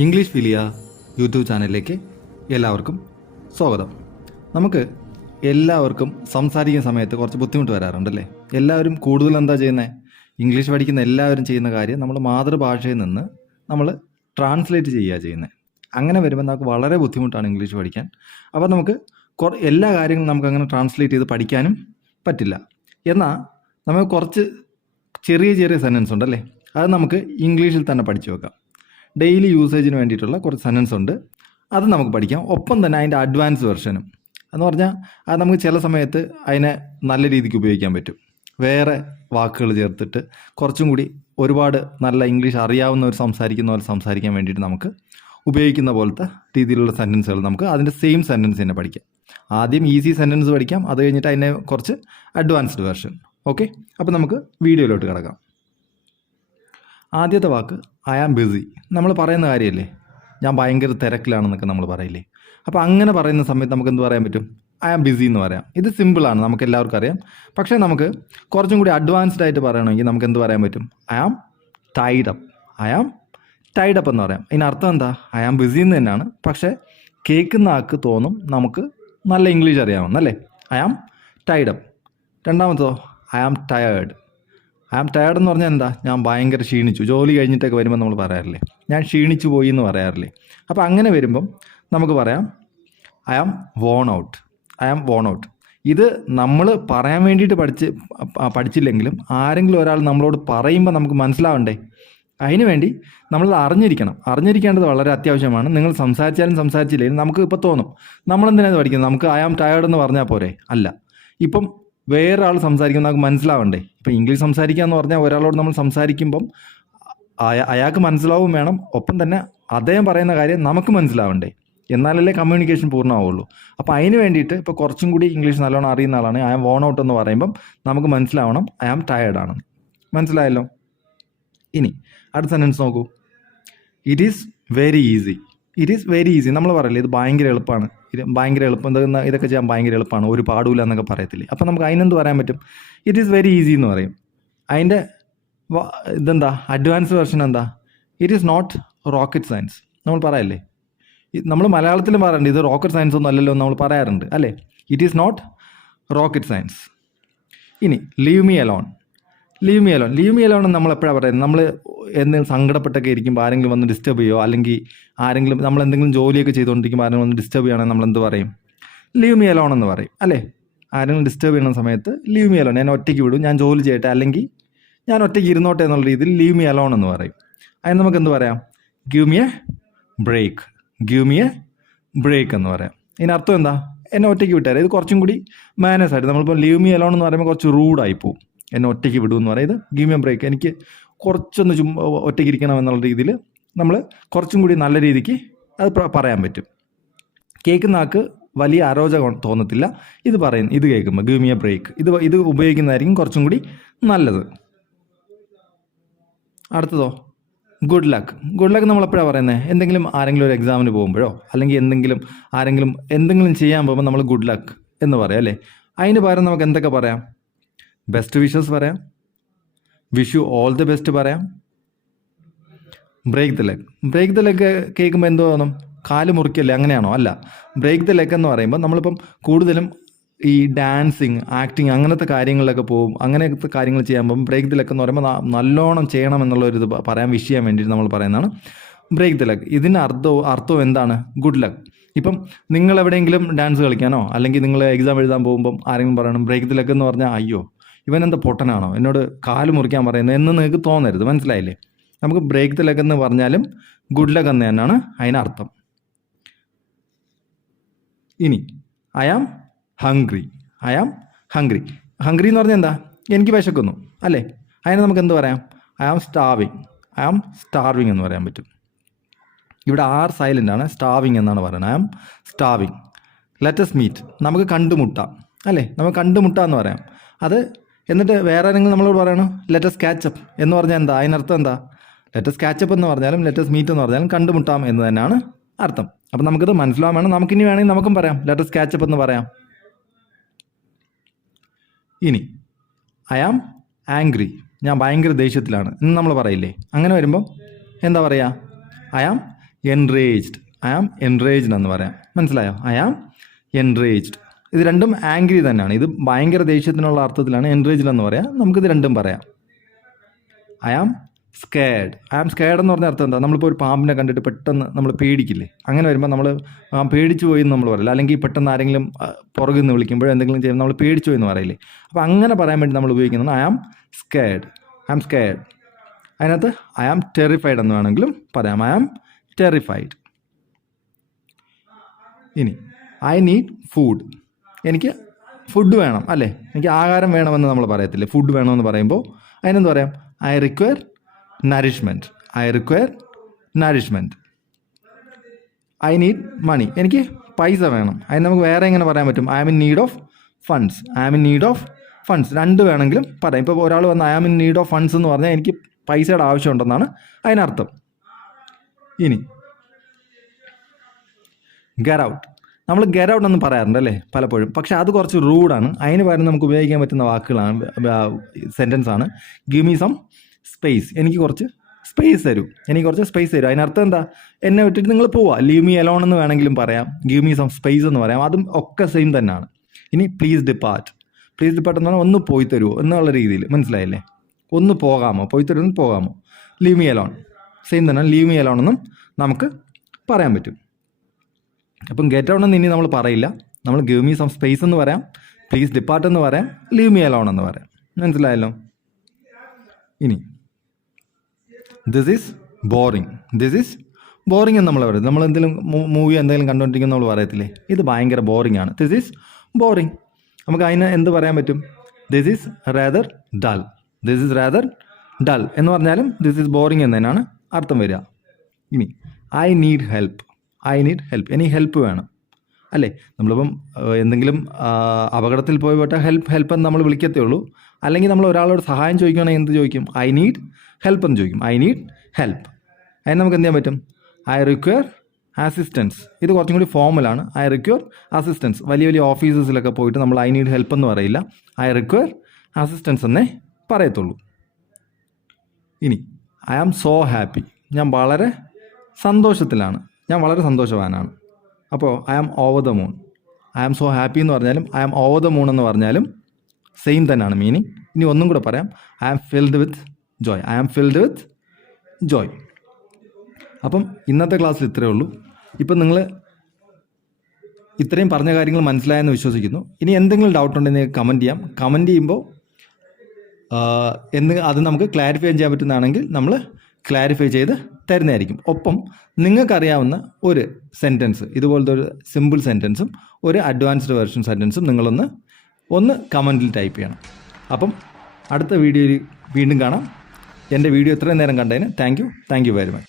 English philia YouTube ചാനലിലേക്ക് എല്ലാവർക്കും സ്വാഗതം. നമുക്ക് എല്ലാവർക്കും സംസാരിക്കുന്ന സമയത്ത് കുറച്ച് ബുദ്ധിമുട്ട് വരാറുണ്ടല്ലേ? എല്ലാവരും കൂടുതൽ എന്താ ചെയ്യുന്നത്? ഇംഗ്ലീഷ് പഠിക്കുന്ന എല്ലാവരും ചെയ്യുന്ന കാര്യം നമ്മൾ മാതൃഭാഷയിൽ നിന്ന് നമ്മൾ ട്രാൻസ്ലേറ്റ് ചെയ്യുക ചെയ്യുന്നത്. അങ്ങനെ വരുമ്പോൾ നമുക്ക് വളരെ ബുദ്ധിമുട്ടാണ് ഇംഗ്ലീഷ് പഠിക്കാൻ. അപ്പോൾ നമുക്ക് എല്ലാ കാര്യങ്ങളും നമുക്ക് അങ്ങനെ ട്രാൻസ്ലേറ്റ് ചെയ്ത് പഠിക്കാനും പറ്റില്ല. എന്നാൽ നമുക്ക് കുറച്ച് ചെറിയ ചെറിയ സെൻറ്റൻസ് ഉണ്ടല്ലേ, അത് നമുക്ക് ഇംഗ്ലീഷിൽ തന്നെ പഠിച്ചു വെക്കാം. ഡെയിലി യൂസേജിന് വേണ്ടിയിട്ടുള്ള കുറച്ച് സെൻറ്റൻസ് ഉണ്ട്, അത് നമുക്ക് പഠിക്കാം. ഒപ്പം തന്നെ അതിൻ്റെ അഡ്വാൻസ് വെർഷനും എന്ന് പറഞ്ഞാൽ അത് നമുക്ക് ചില സമയത്ത് അതിനെ നല്ല രീതിക്ക് ഉപയോഗിക്കാൻ പറ്റും. വേറെ വാക്കുകൾ ചേർത്തിട്ട് കുറച്ചും കൂടി ഒരുപാട് നല്ല ഇംഗ്ലീഷ് അറിയാവുന്നവർ സംസാരിക്കുന്ന പോലെ സംസാരിക്കാൻ വേണ്ടിയിട്ട് നമുക്ക് ഉപയോഗിക്കുന്ന പോലത്തെ രീതിയിലുള്ള സെൻറ്റൻസുകൾ നമുക്ക് അതിൻ്റെ സെയിം സെൻറ്റൻസ് തന്നെ പഠിക്കാം. ആദ്യം ഈസി സെൻറ്റൻസ് പഠിക്കാം, അത് കഴിഞ്ഞിട്ട് അതിനെ കുറച്ച് അഡ്വാൻസ്ഡ് വെർഷൻ. ഓക്കെ, അപ്പോൾ നമുക്ക് വീഡിയോയിലോട്ട് കിടക്കാം. ആദ്യത്തെ വാക്ക് ഐ ആം ബിസി. നമ്മൾ പറയുന്ന കാര്യമല്ലേ, ഞാൻ ഭയങ്കര തിരക്കിലാണെന്നൊക്കെ നമ്മൾ പറയില്ലേ. അപ്പോൾ അങ്ങനെ പറയുന്ന സമയത്ത് നമുക്ക് എന്ത് പറയാൻ പറ്റും? ഐ ആം ബിസി എന്ന് പറയാം. ഇത് സിമ്പിളാണ്, നമുക്ക് എല്ലാവർക്കും അറിയാം. പക്ഷേ നമുക്ക് കുറച്ചും കൂടി അഡ്വാൻസ്ഡ് ആയിട്ട് പറയണമെങ്കിൽ നമുക്ക് എന്ത് പറയാൻ പറ്റും? I am tied up. I am tied up എന്ന് പറയാം. ഇതിനർത്ഥം എന്താ? ഐ ആം ബിസി എന്ന് തന്നെയാണ്, പക്ഷേ കേൾക്കുന്ന ആൾക്ക് തോന്നും നമുക്ക് നല്ല ഇംഗ്ലീഷ് അറിയാമെന്നല്ലേ. I am tied up. രണ്ടാമത്തോ I am tired. I am tired എന്ന് പറഞ്ഞാൽ എന്താ? ഞാൻ ഭയങ്കര ക്ഷീണിച്ചു. ജോലി കഴിഞ്ഞിട്ടൊക്കെ വരുമ്പോൾ നമ്മൾ പറയാറില്ലേ, ഞാൻ ക്ഷീണിച്ചു പോയി എന്ന് പറയാറില്ലേ. അപ്പോൾ അങ്ങനെ വരുമ്പം നമുക്ക് പറയാം I am worn out. I am worn out. ഇത് നമ്മൾ പറയാൻ വേണ്ടിയിട്ട് പഠിച്ചില്ലെങ്കിലും ആരെങ്കിലും ഒരാൾ നമ്മളോട് പറയുമ്പോൾ നമുക്ക് മനസ്സിലാവണ്ടേ? അതിന് വേണ്ടി നമ്മളത് അറിഞ്ഞിരിക്കേണ്ടത് വളരെ അത്യാവശ്യമാണ്. നിങ്ങൾ സംസാരിച്ചാലും സംസാരിച്ചില്ലെങ്കിലും നമുക്ക് ഇപ്പോൾ തോന്നും നമ്മളെന്തിനാണ് പഠിക്കുന്നത്, നമുക്ക് ഐ ആം ടയേർഡ് എന്ന് പറഞ്ഞാൽ പോരെ. അല്ല, ഇപ്പം വേറെ ആൾ സംസാരിക്കുമ്പോൾ നമുക്ക് മനസ്സിലാവണ്ടേ? ഇപ്പം ഇംഗ്ലീഷ് സംസാരിക്കുക എന്ന് പറഞ്ഞാൽ ഒരാളോട് നമ്മൾ സംസാരിക്കുമ്പം അയാൾക്ക് മനസ്സിലാവും വേണം, ഒപ്പം തന്നെ അദ്ദേഹം പറയുന്ന കാര്യം നമുക്ക് മനസ്സിലാവണ്ടേ, എന്നാലല്ലേ കമ്മ്യൂണിക്കേഷൻ പൂർണ്ണമാവുള്ളൂ. അപ്പോൾ അതിന് വേണ്ടിയിട്ട് ഇപ്പോൾ കുറച്ചും കൂടി ഇംഗ്ലീഷ് നല്ലോണം അറിയുന്ന ആളാണ് ഐ ആം വോൺ ഔട്ട് എന്ന് പറയുമ്പം നമുക്ക് മനസ്സിലാവണം ഐ ആം ടയേർഡ് ആണെന്ന്. മനസ്സിലായല്ലോ? ഇനി അടുത്ത സെൻറ്റൻസ് നോക്കൂ. It is very easy. It is very easy. നമ്മൾ പറയില്ലേ ഇത് ഭയങ്കര എളുപ്പമാണ്, ഭയങ്കര എളുപ്പം, ഇതൊക്കെ ചെയ്യാൻ ഭയങ്കര എളുപ്പമാണ്, ഒരു പാടില്ല എന്നൊക്കെ പറയത്തില്ലേ. അപ്പോൾ നമുക്ക് അതിനെന്ത് പറയാൻ പറ്റും? ഇറ്റ് ഈസ് വെരി ഈസി എന്ന് പറയും. അതിൻ്റെ ഇതെന്താ? അഡ്വാൻസ് വെർഷൻ എന്താ? It is not rocket science. നമ്മൾ പറയല്ലേ, നമ്മൾ മലയാളത്തിലും പറയാറുണ്ട് ഇത് റോക്കറ്റ് സയൻസ് ഒന്നും അല്ലല്ലോ നമ്മൾ പറയാറുണ്ട് അല്ലേ. It is not rocket science. ഇനി leave me alone. Leave me alone. Leave me alone നമ്മൾ എപ്പോഴാണ് പറയുന്നത്? നമ്മൾ എന്തെങ്കിലും സങ്കടപ്പെട്ടൊക്കെ ഇരിക്കുമ്പോൾ ആരെങ്കിലും വന്ന് ഡിസ്റ്റർബ് ചെയ്യുമോ, അല്ലെങ്കിൽ ആരെങ്കിലും നമ്മൾ എന്തെങ്കിലും ജോലിയൊക്കെ ചെയ്തുകൊണ്ടിരിക്കുമ്പോൾ ആരെങ്കിലും വന്ന് ഡിസ്റ്റർബ് ചെയ്യുകയാണെങ്കിൽ നമ്മൾ എന്ത് പറയും? ലീവ് മീ അലോൺ എന്ന് പറയും അല്ലേ. ആരെങ്കിലും ഡിസ്റ്റർബ് ചെയ്യുന്ന സമയത്ത് ലീവ് മീ അലോൺ, ഞാൻ ഒറ്റയ്ക്ക് വിടും, ഞാൻ ജോലി ചെയ്യട്ടെ, അല്ലെങ്കിൽ ഞാൻ ഒറ്റയ്ക്ക് ഇരുന്നോട്ടെ എന്നുള്ള രീതിയിൽ ലീവ് മീ അലോൺ എന്ന് പറയും. അതിന് നമുക്ക് എന്ത് പറയാം? Give me a break. Give me a break എന്ന് പറയാം. ഇതിനർത്ഥം എന്താ? എന്നെ ഒറ്റയ്ക്ക് വിട്ടാൽ. ഇത് കുറച്ചും കൂടി മാനേഴ്സ് ആയിട്ട് നമ്മളിപ്പോൾ ലീവ് മീ അലോൺ എന്ന് പറയുമ്പോൾ കുറച്ച് റൂഡായി പോവും. എന്നെ ഒറ്റയ്ക്ക് വിടുമെന്ന് പറയുന്നത് ഗിവ് മി എ ബ്രേക്ക്, എനിക്ക് കുറച്ചൊന്ന് ഒറ്റയ്ക്ക് ഇരിക്കണം എന്നുള്ള രീതിയിൽ നമ്മൾ കുറച്ചും കൂടി നല്ല രീതിക്ക് അത് പറയാൻ പറ്റും. കേൾക്കുന്ന ആൾക്ക് വലിയ അരോചകം തോന്നത്തില്ല ഇത് കേൾക്കുമ്പോൾ ഗിവ് മി എ ബ്രേക്ക് ഇത് ഉപയോഗിക്കുന്നതായിരിക്കും കുറച്ചും കൂടി നല്ലത്. അടുത്തതോ ഗുഡ് ലക്ക്. ഗുഡ് ലക്ക് നമ്മൾ എപ്പോഴാണ് പറയുന്നത്? ആരെങ്കിലും ഒരു എക്സാമിന് പോകുമ്പോഴോ, അല്ലെങ്കിൽ എന്തെങ്കിലും ചെയ്യാൻ പോകുമ്പോൾ നമ്മൾ ഗുഡ് ലക്ക് എന്ന് പറയാം അല്ലേ. അതിന് പകരം നമുക്ക് എന്തൊക്കെ പറയാം? ബെസ്റ്റ് വിഷസ് പറയാം, wish you all the best പറയാം, break the leg. Break the leg കേൾക്കുമ്പോൾ എന്തോ തോന്നും? കാല് മുറിക്കല്ലേ, അങ്ങനെയാണോ? അല്ല. ബ്രേക്ക് ദ ലെഗ് എന്ന് പറയുമ്പോൾ നമ്മളിപ്പം കൂടുതലും ഈ ഡാൻസിങ്, ആക്ടിങ് അങ്ങനത്തെ കാര്യങ്ങളിലൊക്കെ പോകും. അങ്ങനത്തെ കാര്യങ്ങൾ ചെയ്യാൻ പോകും ബ്രേക്ക് ദ ലെഗ് എന്ന് പറയുമ്പോൾ നല്ലോണം ചെയ്യണം എന്നുള്ളൊരിത് പറയാൻ, വിഷ് ചെയ്യാൻ വേണ്ടിയിട്ട് നമ്മൾ പറയുന്നതാണ് ബ്രേക്ക് ദ ലെഗ്. ഇതിൻ്റെ അർത്ഥവും എന്താണ്? Good luck. ഇപ്പം നിങ്ങൾ എവിടെയെങ്കിലും ഡാൻസ് കളിക്കാനോ, അല്ലെങ്കിൽ നിങ്ങൾ എക്സാം എഴുതാൻ പോകുമ്പം ആരെങ്കിലും പറയണം ബ്രേക്ക് ദ ലെഗ് എന്ന് പറഞ്ഞാൽ അയ്യോ ഇവനെന്താ പൊട്ടനാണോ, എന്നോട് കാല് മുറിക്കാൻ പറയുന്നത് എന്ന് നിങ്ങൾക്ക് തോന്നരുത്. മനസ്സിലായില്ലേ? നമുക്ക് ബ്രേക്ക് ദ ലെഗ് എന്ന് പറഞ്ഞാലും ഗുഡ് ലക്ക് എന്ന് തന്നെയാണ് അതിനർത്ഥം. ഇനി I am hungry. I am hungry. Hungry എന്ന് പറഞ്ഞാൽ എന്താ? എനിക്ക് വിശക്കുന്നു അല്ലേ. അതിന് നമുക്ക് എന്ത് പറയാം? I am starving. I am starving എന്ന് പറയാൻ പറ്റും. ഇവിടെ ആർ സൈലൻ്റ് ആണ്, സ്റ്റാർവിങ് എന്നാണ് പറയുന്നത്. I am starving. Let's meet. നമുക്ക് കണ്ടുമുട്ടാം അല്ലേ. നമുക്ക് കണ്ടുമുട്ടാം എന്ന് പറയാം. അത് എന്നിട്ട് വേറെ ആരെങ്കിലും നമ്മളോട് പറയണം ലെറ്റസ് കാച്ചപ്പ് എന്ന് പറഞ്ഞാൽ എന്താ? അതിനർത്ഥം എന്താ? ലെറ്റസ് കാച്ചപ്പ് എന്ന് പറഞ്ഞാലും ലെറ്റസ് മീറ്റ് എന്ന് പറഞ്ഞാലും കണ്ടുമുട്ടാം എന്ന് തന്നെയാണ് അർത്ഥം. അപ്പം നമുക്കിത് മനസ്സിലാവാൻ വേണം. നമുക്കിനി വേണമെങ്കിൽ നമുക്കും പറയാം ലെറ്റസ് കാച്ചപ്പ് എന്ന് പറയാം. ഇനി ഐ ആം ആംഗ്രി. ഞാൻ ഭയങ്കര ദേഷ്യത്തിലാണ് എന്ന് നമ്മൾ പറയില്ലേ. അങ്ങനെ വരുമ്പോൾ എന്താ പറയുക? I am enraged. I am enraged എന്ന് പറയാം. മനസ്സിലായോ? I am enraged. ഇത് രണ്ടും ആംഗ്രി തന്നെയാണ്. ഇത് ഭയങ്കര ദേഷ്യത്തിനുള്ള അർത്ഥത്തിലാണ് എൻറേജ്ഡ് എന്ന് പറയാം. നമുക്കിത് രണ്ടും പറയാം. I am scared. I am scared എന്ന് പറഞ്ഞ അർത്ഥം എന്താ? നമ്മളിപ്പോൾ ഒരു പാമ്പിനെ കണ്ടിട്ട് പെട്ടെന്ന് നമ്മൾ പേടിക്കില്ലേ? അങ്ങനെ വരുമ്പോൾ നമ്മൾ പേടിച്ചു പോയി എന്ന് നമ്മൾ പറയില്ല. അല്ലെങ്കിൽ പെട്ടെന്ന് ആരെങ്കിലും പുറകിൽ നിന്ന് വിളിക്കുമ്പോഴോ എന്തെങ്കിലും ചെയ്യുമ്പോൾ നമ്മൾ പേടിച്ചു പോയി എന്ന് പറയില്ലേ? അപ്പോൾ അങ്ങനെ പറയാൻ വേണ്ടി നമ്മൾ ഉപയോഗിക്കുന്നത് I am scared. I am scared. അതിനകത്ത് ഐ ആം ടെറിഫൈഡ് എന്ന് വേണമെങ്കിലും പറയാം. I am terrified. ഇനി ഐ നീഡ് ഫുഡ്. എനിക്ക് ഫുഡ് വേണം അല്ലേ? എനിക്ക് ആഹാരം വേണമെന്ന് നമ്മൾ പറയത്തില്ലേ? ഫുഡ് വേണമെന്ന് പറയുമ്പോൾ അതിനെന്ത് പറയാം? I require nourishment. I require nourishment. I need money. എനിക്ക് പൈസ വേണം. അതിന് നമുക്ക് വേറെ എങ്ങനെ പറയാൻ പറ്റും? I am in need of funds. I am in need of funds. രണ്ട് വേണമെങ്കിലും പറയാം. ഇപ്പോൾ ഒരാൾ വന്ന് I am in need of funds എന്ന് പറഞ്ഞാൽ എനിക്ക് പൈസയുടെ ആവശ്യമുണ്ടെന്നാണ് അതിനർത്ഥം. ഇനി ഗെറ്റ് ഔട്ട്. നമ്മൾ ഗെറ്റ് ഔട്ട് എന്ന് പറയാറുണ്ട് അല്ലേ പലപ്പോഴും. പക്ഷേ അത് കുറച്ച് റൂഡാണ്. അതിന് പകരം നമുക്ക് ഉപയോഗിക്കാൻ പറ്റുന്ന വാക്കുകളാണ്, സെൻറ്റൻസ് ആണ് ഗിവ് മീ സം സ്പേസ്. എനിക്ക് കുറച്ച് സ്പേസ് തരൂ. എനിക്ക് കുറച്ച് സ്പേസ് തരൂ. അതിനർത്ഥം എന്താ? എന്നെ വിട്ടിട്ട് നിങ്ങൾ പോവാ. ലീവ് മീ അലോൺ എന്ന് വേണമെങ്കിലും പറയാം. ഗിവ് മീ സം സ്പേസ് എന്ന് പറയാം. അതും ഒക്കെ സെയിം തന്നെയാണ്. ഇനി പ്ലീസ് ഡിപ്പാർട്ട്. പ്ലീസ് ഡിപ്പാർട്ട് എന്ന് പറഞ്ഞാൽ ഒന്ന് പോയി തരുമോ എന്നുള്ള രീതിയിൽ. മനസ്സിലായില്ലേ? ഒന്ന് പോകാമോ, പോയി തരുമെന്ന് പോകാമോ. ലീവ് മീ അലോൺ സെയിം തന്നെ. ലീവ് മീ അലോൺ എന്നും നമുക്ക് പറയാൻ പറ്റും. അപ്പം ഗെറ്റ് ഔട്ട് എന്ന് ഇനി നമ്മൾ പറയില്ല. നമ്മൾ ഗിവ് മീ സം സ്പേസ് എന്ന് പറയാം, പ്ലീസ് ഡിപ്പാർട്ട് എന്ന് പറയാം, ലീവ് മീ അലോൺ എന്ന് പറയാം. മനസ്സിലായല്ലോ? ഇനി this is boring. This is boring എന്ന് നമ്മൾ പറയും. നമ്മൾ എന്തെങ്കിലും മൂവി എന്തെങ്കിലും കണ്ടുകൊണ്ടിരിക്കുന്ന നമ്മൾ പറയത്തില്ലേ, ഇത് ഭയങ്കര ബോറിംഗ് ആണ്, ദിസ് ഈസ് ബോറിങ്. നമുക്ക് അതിന് എന്ത് പറയാൻ പറ്റും? This is rather dull. This is rather dull എന്ന് പറഞ്ഞാലും ദിസ് ഈസ് ബോറിംഗ് എന്ന് തന്നെയാണ് അർത്ഥം വരിക. ഇനി I need help. I need help. എനിക്ക് ഹെൽപ്പ് വേണം അല്ലേ? നമ്മളിപ്പം എന്തെങ്കിലും അപകടത്തിൽ പോയി പെട്ടാൽ ഹെൽപ്പ് എന്ന് നമ്മൾ വിളിക്കത്തേ ഉള്ളൂ. അല്ലെങ്കിൽ നമ്മൾ ഒരാളോട് സഹായം ചോദിക്കുകയാണെങ്കിൽ എന്ത് ചോദിക്കും? ഐ നീഡ് ഹെൽപ്പ് എന്ന് ചോദിക്കും. I need help. അതിന് നമുക്ക് എന്ത് ചെയ്യാൻ പറ്റും? I require assistance. ഇത് കുറച്ചും കൂടി ഫോമലാണ്. I require assistance. വലിയ വലിയ ഓഫീസസിലൊക്കെ പോയിട്ട് നമ്മൾ ഐ നീഡ് ഹെൽപ്പ് എന്ന് പറയില്ല, ഐ റിക്വയർ അസിസ്റ്റൻസ് എന്നേ പറയത്തുള്ളൂ. ഇനി ഐ ആം സോ ഹാപ്പി. ഞാൻ വളരെ സന്തോഷത്തിലാണ്, ഞാൻ വളരെ സന്തോഷവാനാണ്. അപ്പോൾ I am over the moon. I am so happy എന്ന് പറഞ്ഞാലും I am over the moon എന്ന് പറഞ്ഞാലും സെയിം തന്നെയാണ് മീനിങ്. ഇനി ഒന്നും കൂടെ പറയാം. I am filled with joy. I am filled with joy. അപ്പം ഇന്നത്തെ ക്ലാസ്സിൽ ഇത്രയേ ഉള്ളൂ. ഇപ്പം നിങ്ങൾ ഇത്രയും പറഞ്ഞ കാര്യങ്ങൾ മനസ്സിലായെന്ന് വിശ്വസിക്കുന്നു. ഇനി എന്തെങ്കിലും ഡൗട്ട് ഉണ്ടെങ്കിൽ കമൻറ്റ് ചെയ്യാം. കമൻറ്റ് ചെയ്യുമ്പോൾ അത് നമുക്ക് ക്ലാരിഫൈ ചെയ്യാൻ പറ്റുന്നതാണെങ്കിൽ നമ്മൾ ക്ലാരിഫൈ ചെയ്ത് തരുന്നതായിരിക്കും. ഒപ്പം നിങ്ങൾക്കറിയാവുന്ന ഒരു സെൻറ്റൻസ്, ഇതുപോലത്തെ ഒരു സിമ്പിൾ സെൻറ്റൻസും ഒരു അഡ്വാൻസ്ഡ് വെർഷൻ സെൻറ്റൻസും നിങ്ങളൊന്ന് കമൻറ്റിൽ ടൈപ്പ് ചെയ്യണം. അപ്പം അടുത്ത വീഡിയോയിൽ വീണ്ടും കാണാം. എൻ്റെ വീഡിയോ ഇത്രയും നേരം കണ്ടതിന് താങ്ക് യു വെരി മച്ച്.